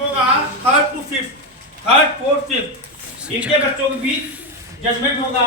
होगा third to fifth, third fourth fifth, इनके बच्चों के बीच जजमेंट होगा।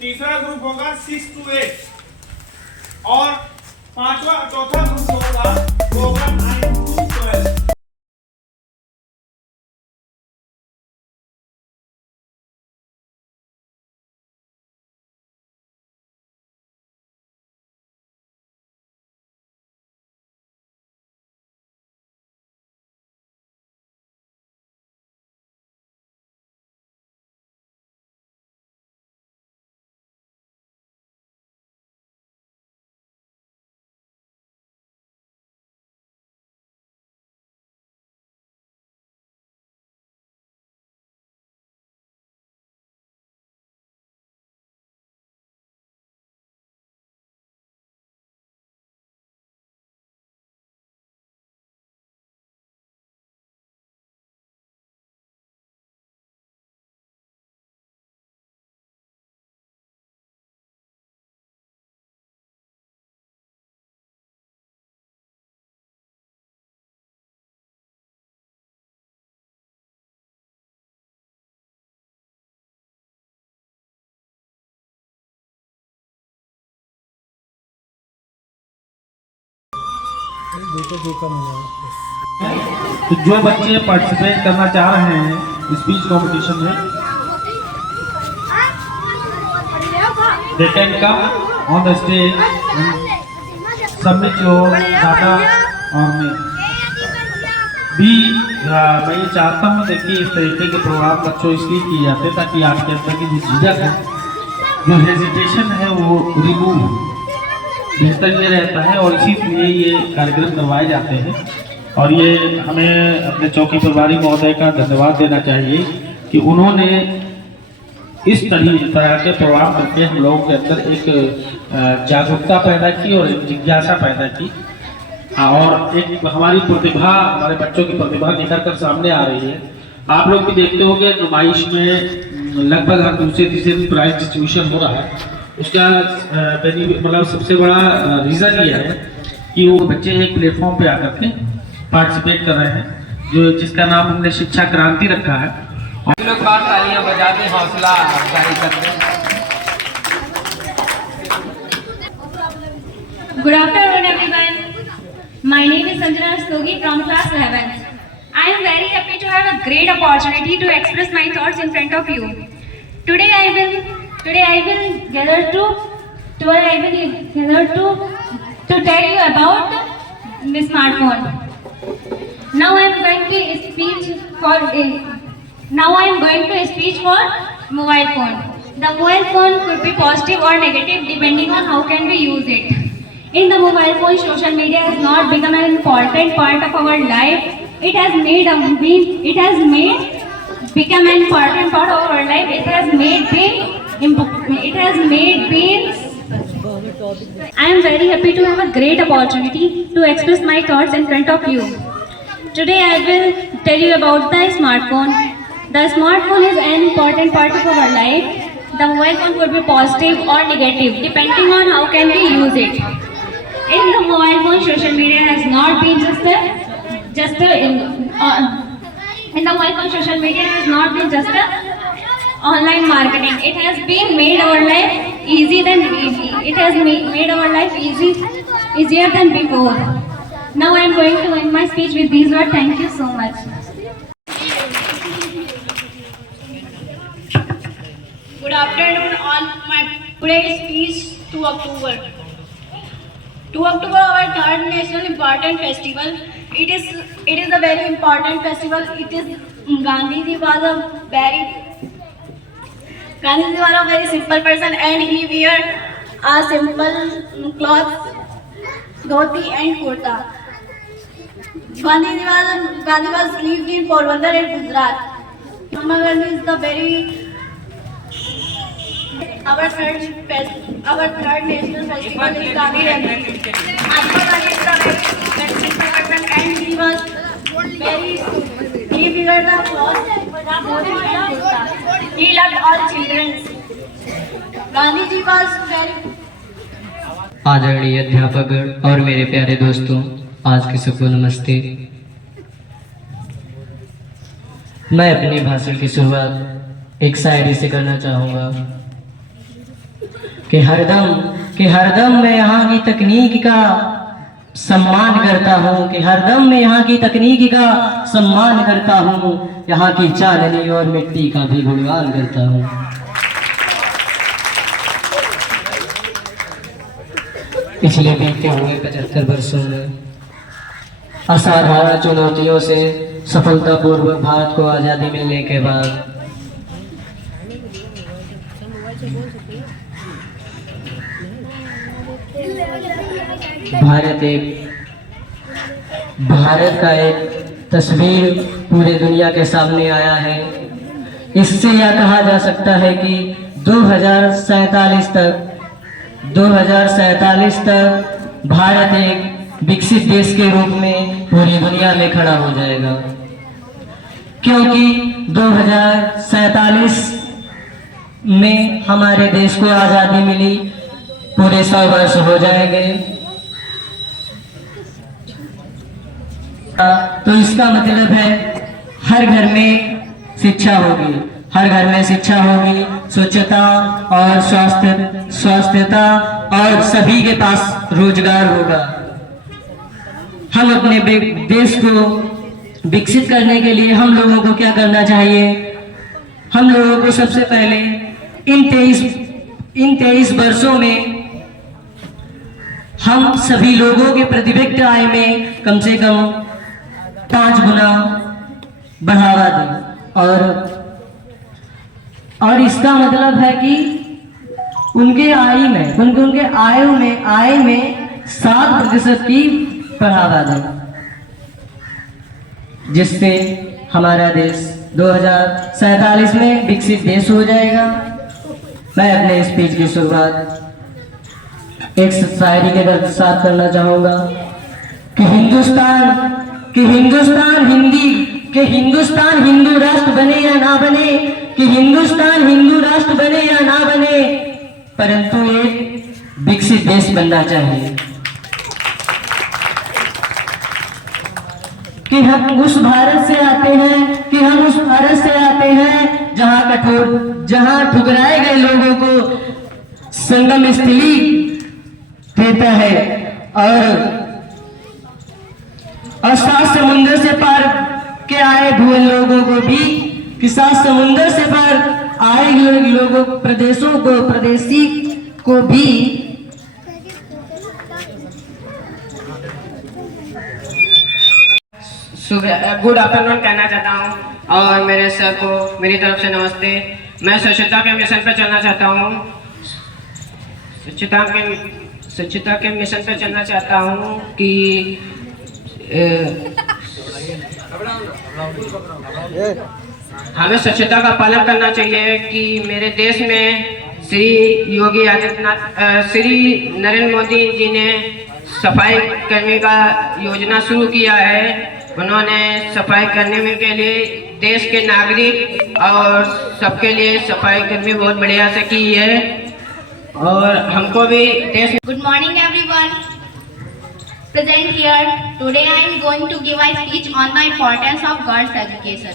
तीसरा ग्रुप होगा 6 to 8 और चौथा ग्रुप होगा वो होगा 9 to 12। तो जो बच्चे पार्टिसिपेट करना चाह रहे हैं स्पीच कंपटीशन में, they can come on the stage and submit your data और मैं ये चाहता हूँ देखिए इस तरीके के प्रोग्राम बच्चों इसलिए किए जाते हैं ताकि आपके अंदर की जो झिझक है, जो हेजिटेशन है वो रिमूव हो। बेहतर ये रहता है और इसीलिए ये कार्यक्रम करवाए जाते हैं। और ये हमें अपने चौकी प्रभारी महोदय का धन्यवाद देना चाहिए कि उन्होंने इस तरह के प्रोग्राम करके हम लोगों के अंदर एक जागरूकता पैदा की और एक जिज्ञासा पैदा की और एक हमारी प्रतिभा, हमारे बच्चों की प्रतिभा निखर कर सामने आ रही है। आप लोग भी देखते होंगे नुमाइश में लगभग हर दूसरे तीसरे प्राइज डिस्ट्रीब्यूशन हो रहा है। उसका मतलब सबसे बड़ा रीज़न ये है कि वो बच्चे एक प्लेटफॉर्म पे आकर के पार्टिसिपेट कर रहे हैं, जिसका नाम हमने शिक्षा क्रांति रखा है। लोग बार तालियां बजाते हौसला अफजाई करते। Good afternoon, everyone. My name is Sanjana Stogi from class 11th. I am very happy to have a great opportunity to express my thoughts in front of you. Today I will gather to tell you about the smartphone. Now I am going to speak for mobile phone. The mobile phone could be positive or negative depending on how can we use it. In the mobile phone, social media has not become an important part of our life. It has become an important part of our life. I am very happy to have a great opportunity to express my thoughts in front of you. Today I will tell you about the smartphone. The smartphone is an important part of our life. The mobile phone could be positive or negative depending on how can we use it. In the mobile phone, social media has not been just a online marketing. It has been made our life easy than easy. It has made our life easier than before. Now I am going to end my speech with these words. Thank you so much. Good afternoon all. My today's speech 2 October. 2 October, our third national important festival. It is a very important festival. Gandhiji was a very simple person and he wear a simple cloth, dhoti and kurta. Gandhi was lived in Porbandar in Gujarat. Mahatma Gandhi is the our third national festival is Gandhi Jayanti. Mahatma Gandhi is a very simple person and he figured the cloth, dhoti and kurta. He loved all children. Gandhi ji was very आदरणीय अध्यापकगण और मेरे प्यारे दोस्तों, आज के सबको नमस्ते। मैं अपने भाषण की शुरुआत एक शायरी से करना चाहूँगा कि हरदम मैं यहाँ की तकनीक का सम्मान करता हूँ, कि हरदम मैं यहाँ की तकनीक का सम्मान करता हूँ, यहाँ की चांदनी और मिट्टी का भी गुणगान करता हूँ। पिछले बीते हुए 75 वर्षों में असाधारण चुनौतियों से सफलतापूर्वक भारत को आज़ादी मिलने के बाद भारत का एक तस्वीर पूरे दुनिया के सामने आया है। इससे यह कहा जा सकता है कि 2047 तक भारत एक विकसित देश के रूप में पूरी दुनिया में खड़ा हो जाएगा, क्योंकि 2047 में हमारे देश को आज़ादी मिली, पूरे 100 वर्ष हो जाएंगे। तो इसका मतलब है हर घर में शिक्षा होगी, हर घर में शिक्षा होगी, स्वच्छता और स्वास्थ्यता और सभी के पास रोजगार होगा। हम अपने देश को विकसित करने के लिए हम लोगों को क्या करना चाहिए? हम लोगों को सबसे पहले इन 23 वर्षों में हम सभी लोगों के प्रतिव्यक्ति आय में कम से कम 5 गुना बढ़ावा दें, और इसका मतलब है कि उनके आय में 7% की बढ़ावा दें, जिससे हमारा देश 2047 में विकसित देश हो जाएगा। मैं अपने स्पीच की शुरुआत एक शायरी के साथ करना चाहूँगा कि हिंदुस्तान हिंदू राष्ट्र बने या ना बने, कि हिंदुस्तान हिंदू राष्ट्र बने या ना बने, परंतु एक विकसित देश बनना चाहिए। कि हम उस भारत से आते हैं जहां ठुकराए गए लोगों को संगम स्थली देता है, और 7 समुंदर से पार के आए हुए लोगों को भी, कि 7 समुंदर से पार आए लोगों प्रदेशी को भी गुड आफ्टरनून कहना चाहता हूँ और मेरे सर को मेरी तरफ से नमस्ते। मैं स्वच्छता के मिशन पर चलना चाहता हूँ स्वच्छता के मिशन पर चलना चाहता हूँ कि हमें स्वच्छता का पालन करना चाहिए। कि मेरे देश में श्री नरेंद्र मोदी जी ने सफाई कर्मी का योजना शुरू किया है। उन्होंने सफाई करने के लिए देश के नागरिक और सबके लिए सफाई कर्मी बहुत बढ़िया से की है, और हमको भी देश। Good morning everyone. Present here. Today I am going to give a speech on the importance of girls' education.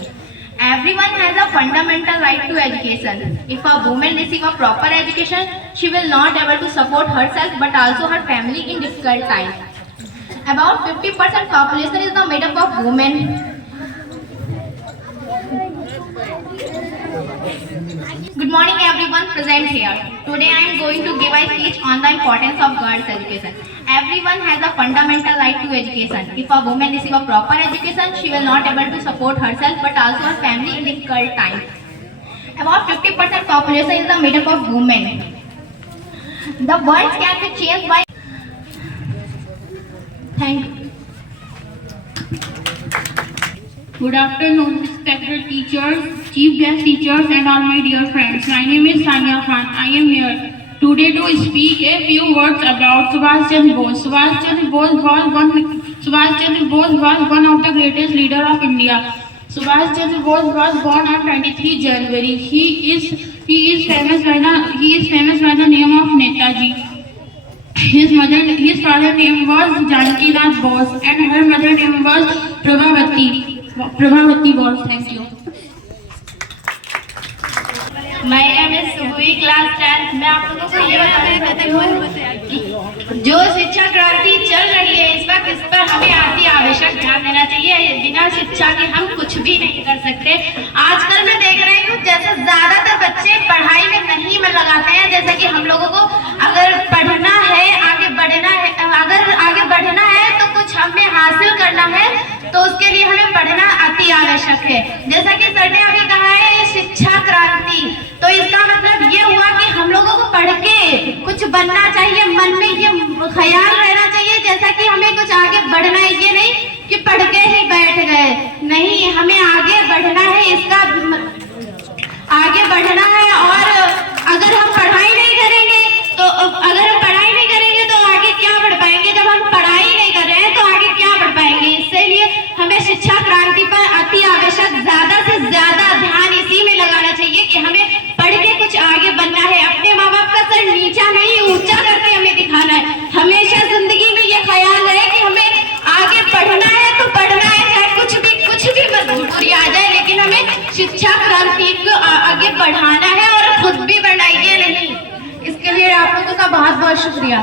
Everyone has a fundamental right to education. If a woman receives a proper education, she will not able to support herself but also her family in difficult times. About 50% population is made up of women. Good morning everyone present here. Today I am going to give a speech on the importance of girls' education. Everyone has a fundamental right to education. If a woman receives a proper education, she will not able to support herself but also her family in difficult times. About 50% population is made up of women. The world can be changed by. Thank you. Good afternoon, respected teachers, chief guest teachers and all my dear friends. My name is Sania Khan. I am here today to speak a few words about Subhash Chandra Bose. Subhash Chandra Bose was one of the greatest leaders of India. Subhash Chandra Bose was born on 23 January. He is famous by the name of Netaji. His father name was Janaki Nath Bose and her mother name was Prabhavati Bose. Thank you. My name is Subhi, class 10th। मैं आप लोगों को ये बताना चाहती हूँ कि जो शिक्षा क्रांति चल रही है इस वक्त, इस पर हमें अति आवश्यक ध्यान देना चाहिए। बिना शिक्षा के हम कुछ भी नहीं कर सकते। आजकल मैं देख रही हूँ जैसे ज्यादातर बच्चे पढ़ाई में नहीं मन लगाते हैं। जैसे कि हम लोगों को अगर पढ़ना है, आगे बढ़ना है, अगर आगे बढ़ना है तो कुछ हमें हासिल करना है तो उसके लिए हमें पढ़ना अति आवश्यक है। जैसा कि सर ने अभी कहा है शिक्षा क्रांति, तो इसका मतलब ये हुआ कि हम लोगों को पढ़ के कुछ बनना चाहिए। मन में ये ख्याल रहना चाहिए जैसा कि हमें कुछ आगे बढ़ना है, ये नहीं कि पढ़ के ही बैठ गए। नहीं, हमें आगे बढ़ना है, इसका आगे बढ़ना है। और अगर हम पढ़ाई नहीं करेंगे तो आगे क्या बढ़ पाएंगे? जब हम पढ़ाई नहीं कर रहे हैं तो आगे क्या बढ़ पाएंगे? इसलिए हमें शिक्षा क्रांति पर अति आवश्यक ज्यादा से ज्यादा ध्यान इसी में लगाना चाहिए कि हमें पढ़ के कुछ आगे बनना है। अपने माँ बाप का सर नीचा नहीं, ऊंचा करके हमें दिखाना है। हमेशा जिंदगी में ये ख्याल रहे कि हमें आगे बढ़ना है तो पढ़ना है, चाहे कुछ भी मजबूरी आ जाए, लेकिन हमें शिक्षा क्रांति को आगे बढ़ाना है और खुद भी बढ़ाइए नहीं। इसके लिए आप लोगों का बहुत बहुत शुक्रिया।